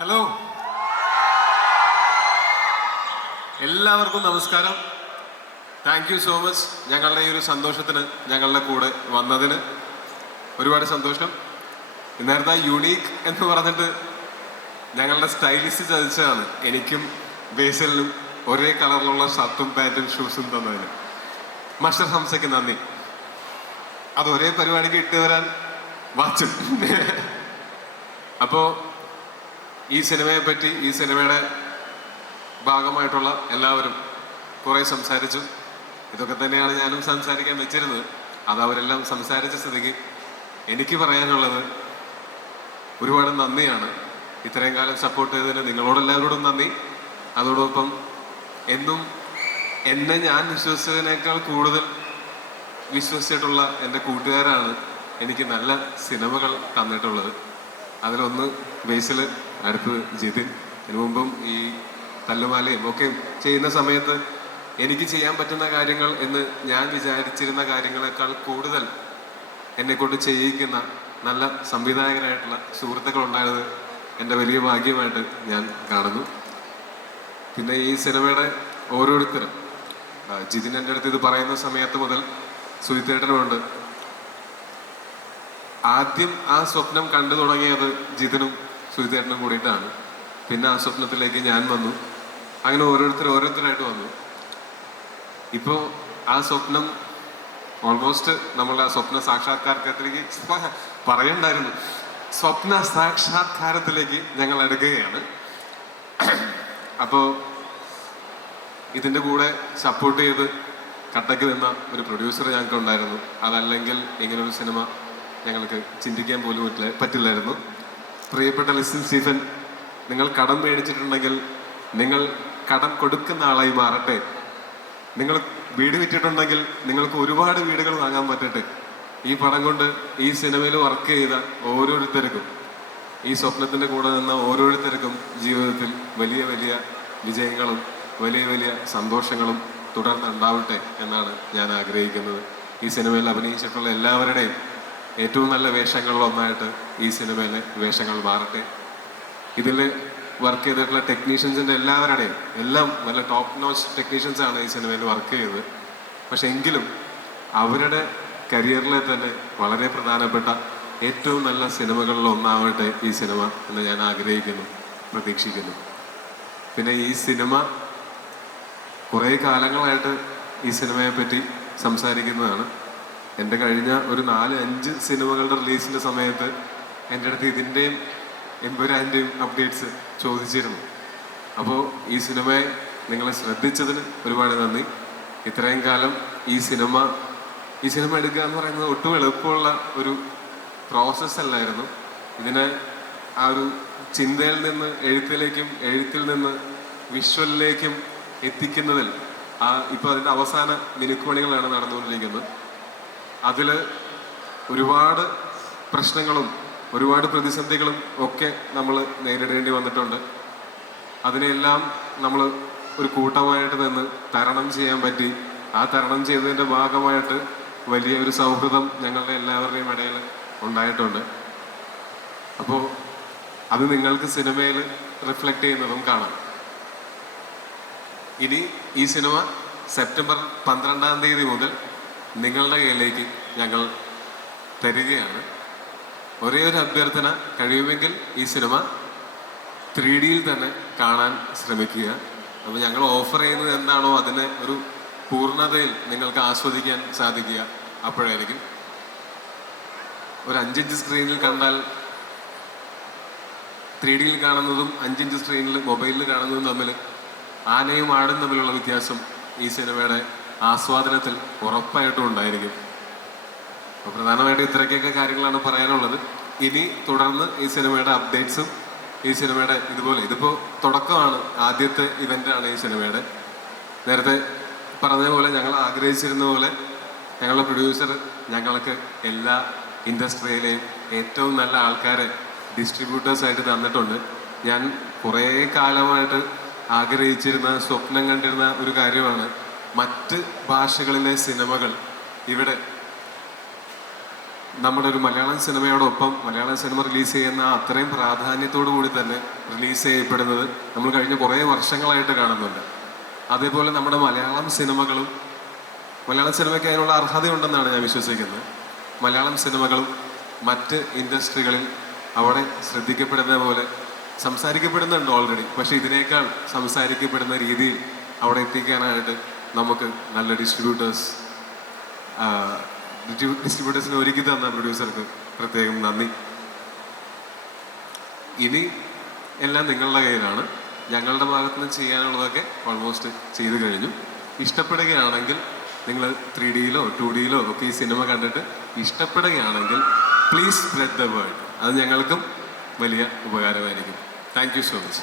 Hello. എല്ലാവർക്കും നമസ്കാരം. Thank you so much ഞങ്ങളുടെ ഈ ഒരു സന്തോഷത്തിന് ഞങ്ങളുടെ കൂടെ വന്നതിന് ഒരുപാട് സന്തോഷം. നേരത്തെ യുണീക്ക് എന്ന് പറഞ്ഞിട്ട് ഞങ്ങളുടെ സ്റ്റൈലിസ്റ്റ് ചതിച്ചതാണ്. എനിക്കും ബേസലിനും ഒരേ കളറിലുള്ള ഷർട്ടും പാന്റും ഷൂസും തന്നതിന്. മാസ്റ്റർ ഹംസയ്ക്ക് നന്ദി. അത് ഒരേ പരിപാടിക്ക് ഇട്ട് വരാൻ വാച്ചും. അപ്പോൾ ഈ സിനിമയെ പറ്റി ഈ സിനിമയുടെ ഭാഗമായിട്ടുള്ള എല്ലാവരും കുറേ സംസാരിച്ചു. ഇതൊക്കെ തന്നെയാണ് ഞാനും സംസാരിക്കാൻ വെച്ചിരുന്നത്. അത് അവരെല്ലാം സംസാരിച്ച സ്ഥിതിക്ക് എനിക്ക് പറയാനുള്ളത് ഒരുപാട് നന്ദിയാണ്. ഇത്രയും കാലം സപ്പോർട്ട് ചെയ്തതിന് നിങ്ങളോടെല്ലാവരോടും നന്ദി. അതോടൊപ്പം എന്നും എന്നെ ഞാൻ വിശ്വസിച്ചതിനേക്കാൾ കൂടുതൽ വിശ്വസിച്ചിട്ടുള്ള എന്റെ കൂട്ടുകാരാണ് എനിക്ക് നല്ല സിനിമകൾ തന്നിട്ടുള്ളത്. അതിലൊന്ന് ബേസിൽ അടുത്തത് ജിതിൻ. ഇതിനു മുമ്പും ഈ തല്ലുമാലയും ഒക്കെ ചെയ്യുന്ന സമയത്ത് എനിക്ക് ചെയ്യാൻ പറ്റുന്ന കാര്യങ്ങൾ എന്ന് ഞാൻ വിചാരിച്ചിരുന്ന കാര്യങ്ങളെക്കാൾ കൂടുതൽ എന്നെ കൊണ്ട് ചെയ്യിക്കുന്ന നല്ല സംവിധായകരായിട്ടുള്ള സുഹൃത്തുക്കൾ ഉണ്ടായത് എന്റെ വലിയ ഭാഗ്യമായിട്ട് ഞാൻ കാണുന്നു. പിന്നെ ഈ സിനിമയുടെ ഓരോരുത്തരും ജിതിൻ എന്റെ അടുത്ത് ഇത് പറയുന്ന സമയത്ത് മുതൽ സുഹിത്തേട്ടനുമുണ്ട് ആദ്യം ആ സ്വപ്നം കണ്ടു തുടങ്ങിയത് ജിതിനും സുഹിത്തേട്ടനും കൂടിയിട്ടാണ്. പിന്നെ ആ സ്വപ്നത്തിലേക്ക് ഞാൻ വന്നു. അങ്ങനെ ഓരോരുത്തർ ഓരോരുത്തരായിട്ട് വന്നു. ഇപ്പോൾ ആ സ്വപ്നം ഓൾമോസ്റ്റ് നമ്മൾ ആ സ്വപ്ന സാക്ഷാത്കാരത്തിലേക്ക് പറയണ്ടായിരുന്നു. സ്വപ്ന സാക്ഷാത്കാരത്തിലേക്ക് ഞങ്ങൾ എടുക്കുകയാണ് അപ്പോൾ ഇതിന്റെ കൂടെ സപ്പോർട്ട് ചെയ്ത് കട്ടക്ക് നിന്ന ഒരു പ്രൊഡ്യൂസർ ഞങ്ങൾക്ക് ഉണ്ടായിരുന്നു അതല്ലെങ്കിൽ ഇങ്ങനൊരു സിനിമ ഞങ്ങൾക്ക് ചിന്തിക്കാൻ പോലും പറ്റില്ലായിരുന്നു. പ്രിയപ്പെട്ട ലിസൺ സ്റ്റീഫൻ നിങ്ങൾ കടം മേടിച്ചിട്ടുണ്ടെങ്കിൽ നിങ്ങൾ കടം കൊടുക്കുന്ന ആളായി മാറട്ടെ. നിങ്ങൾ വീട് വിറ്റിട്ടുണ്ടെങ്കിൽ നിങ്ങൾക്ക് ഒരുപാട് വീടുകൾ വാങ്ങാൻ പറ്റട്ടെ. ഈ പടം കൊണ്ട് ഈ സിനിമയിൽ വർക്ക് ചെയ്ത ഓരോരുത്തർക്കും ഈ സ്വപ്നത്തിന്റെ കൂടെ നിന്ന ഓരോരുത്തർക്കും ജീവിതത്തിൽ വലിയ വലിയ വിജയങ്ങളും വലിയ വലിയ സന്തോഷങ്ങളും തുടർന്നുണ്ടാവട്ടെ എന്നാണ് ഞാൻ ആഗ്രഹിക്കുന്നത്. ഈ സിനിമയിൽ അഭിനയിച്ചിട്ടുള്ള എല്ലാവരുടെയും ഏറ്റവും നല്ല വേഷങ്ങളിൽ ഒന്നായിട്ട് ഈ സിനിമയിലെ വേഷങ്ങൾ മാറട്ടെ. ഇതിൽ വർക്ക് ചെയ്തിട്ടുള്ള ടെക്നീഷ്യൻസിന്റെ എല്ലാവരുടെയും എല്ലാം നല്ല ടോപ്പ് നോച്ച് ടെക്നീഷ്യൻസ് ആണ് ഈ സിനിമയിൽ വർക്ക് ചെയ്തത്. പക്ഷെ എങ്കിലും അവരുടെ കരിയറിലെ തന്നെ വളരെ പ്രധാനപ്പെട്ട ഏറ്റവും നല്ല സിനിമകളിൽ ഒന്നാവട്ടെ ഈ സിനിമ എന്ന് ഞാൻ ആഗ്രഹിക്കുന്നു പ്രതീക്ഷിക്കുന്നു. പിന്നെ ഈ സിനിമ കുറേ കാലങ്ങളായിട്ട് ഈ സിനിമയെ പറ്റി സംസാരിക്കുന്നതാണ്. എന്റെ കഴിഞ്ഞ ഒരു നാല് അഞ്ച് സിനിമകളുടെ റിലീസിന്റെ സമയത്ത് എന്റെ അടുത്ത് ഇതിന്റെയും എമ്പുരാന്റെയും അപ്ഡേറ്റ്സ് ചോദിച്ചിരുന്നു. അപ്പോൾ ഈ സിനിമയെ നിങ്ങളെ ശ്രദ്ധിച്ചതിന് ഒരുപാട് നന്ദി. ഇത്രയും കാലം ഈ സിനിമ ഈ സിനിമ എടുക്കുക എന്ന് പറയുന്നത് ഒട്ടും എളുപ്പമുള്ള ഒരു പ്രോസസ്സ് അല്ലായിരുന്നു. ഇതിനെ ആ ഒരു ചിന്തയിൽ നിന്ന് എഴുത്തിലേക്കും എഴുത്തിൽ നിന്ന് വിഷ്വലിലേക്കും എത്തിക്കുന്നതിൽ ആ ഇപ്പോൾ അതിന്റെ അവസാന മിനുക്കുമണികളാണ് നടന്നുകൊണ്ടിരിക്കുന്നത്. അതിൽ ഒരുപാട് പ്രശ്നങ്ങളും ഒരുപാട് പ്രതിസന്ധികളും ഒക്കെ നമ്മൾ നേരിടേണ്ടി വന്നിട്ടുണ്ട്. അതിനെല്ലാം നമ്മൾ ഒരു കൂട്ടമായിട്ട് നിന്ന് തരണം ചെയ്യാൻ പറ്റി. ആ തരണം ചെയ്തതിന്റെ ഭാഗമായിട്ട് വലിയ ഒരു സൗഹൃദം ഞങ്ങളുടെ എല്ലാവരുടെയും ഇടയിൽ ഉണ്ടായിട്ടുണ്ട്. അപ്പോൾ അത് നിങ്ങൾക്ക് സിനിമയിൽ റിഫ്ലക്റ്റ് ചെയ്യുന്നതും കാണാം. ഇനി ഈ സിനിമ സെപ്റ്റംബർ പന്ത്രണ്ടാം തീയതി മുതൽ നിങ്ങളുടെ കയ്യിലേക്ക് ഞങ്ങൾ തരികയാണ്. ഒരേ ഒരു അഭ്യർത്ഥന കഴിയുമെങ്കിൽ ഈ സിനിമ ത്രീ ഡിയിൽ തന്നെ കാണാൻ ശ്രമിക്കുക. അപ്പോൾ ഞങ്ങൾ ഓഫർ ചെയ്യുന്നത് എന്താണോ അതിനെ ഒരു പൂർണതയിൽ നിങ്ങൾക്ക് ആസ്വദിക്കാൻ സാധിക്കുക അപ്പോഴായിരിക്കും. ഒരു അഞ്ചിഞ്ച് സ്ക്രീനിൽ കണ്ടാൽ ത്രീ ഡിയിൽ കാണുന്നതും അഞ്ചിഞ്ച് സ്ക്രീനിൽ മൊബൈലിൽ കാണുന്നതും തമ്മിൽ ആനയും ആടും തമ്മിലുള്ള വ്യത്യാസം ഈ സിനിമയുടെ ആസ്വാദനത്തിൽ ഉറപ്പായിട്ടും ഉണ്ടായിരിക്കും. അപ്പോൾ പ്രധാനമായിട്ടും ഇത്രയ്ക്കൊക്കെ കാര്യങ്ങളാണ് പറയാനുള്ളത്. ഇനി തുടർന്ന് ഈ സിനിമയുടെ അപ്ഡേറ്റ്സും ഈ സിനിമയുടെ ഇതുപോലെ ഇതിപ്പോൾ തുടക്കമാണ് ആദ്യത്തെ ഇവന്റാണ് ഈ സിനിമയുടെ. നേരത്തെ പറഞ്ഞതുപോലെ ഞങ്ങൾ ആഗ്രഹിച്ചിരുന്ന പോലെ ഞങ്ങളുടെ പ്രൊഡ്യൂസർ ഞങ്ങൾക്ക് എല്ലാ ഇൻഡസ്ട്രിയിലെയും ഏറ്റവും നല്ല ആൾക്കാരെ ഡിസ്ട്രിബ്യൂട്ടേഴ്സായിട്ട് തന്നിട്ടുണ്ട്. ഞാൻ കുറേ കാലമായിട്ട് ആഗ്രഹിച്ചിരുന്ന സ്വപ്നം കണ്ടിരുന്ന ഒരു കാര്യമാണ് മറ്റ് ഭാഷകളിലെ സിനിമകൾ ഇവിടെ നമ്മുടെ ഒരു മലയാളം സിനിമയോടൊപ്പം മലയാളം സിനിമ റിലീസ് ചെയ്യുന്ന അത്രയും പ്രാധാന്യത്തോടു കൂടി തന്നെ റിലീസ് ചെയ്യപ്പെടുന്നത് നമ്മൾ കഴിഞ്ഞ കുറേ വർഷങ്ങളായിട്ട് കാണുന്നുണ്ട്. അതേപോലെ നമ്മുടെ മലയാളം സിനിമകളും മലയാള സിനിമയ്ക്ക് അതിനുള്ള അർഹതയുണ്ടെന്നാണ് ഞാൻ വിശ്വസിക്കുന്നത്. മലയാളം സിനിമകളും മറ്റ് ഇൻഡസ്ട്രികളിൽ അവിടെ ശ്രദ്ധിക്കപ്പെടുന്ന പോലെ സംസാരിക്കപ്പെടുന്നുണ്ട് ഓൾറെഡി പക്ഷേ ഇതിനേക്കാൾ സംസാരിക്കപ്പെടുന്ന രീതിയിൽ അവിടെ എത്തിക്കാനായിട്ട് നമുക്ക് നല്ല ഡിസ്ട്രിബ്യൂട്ടേഴ്സ് ഡിസ്ട്രിബ്യൂട്ടേഴ്സിനെ ഒരുക്കി തന്ന പ്രൊഡ്യൂസർക്ക് പ്രത്യേകം നന്ദി. ഇനി എല്ലാം നിങ്ങളുടെ കയ്യിലാണ്. ഞങ്ങളുടെ ഭാഗത്ത് നിന്ന് ചെയ്യാനുള്ളതൊക്കെ ഓൾമോസ്റ്റ് ചെയ്തു കഴിഞ്ഞു. ഇഷ്ടപ്പെടുകയാണെങ്കിൽ നിങ്ങൾ ത്രീ ഡിയിലോ ടു ഡിയിലോ ഒക്കെ ഈ സിനിമ കണ്ടിട്ട് ഇഷ്ടപ്പെടുകയാണെങ്കിൽ പ്ലീസ് സ്പ്രെഡ് ദ വേൾഡ് അത് ഞങ്ങൾക്കും വലിയ ഉപകാരമായിരിക്കും. Thank you so much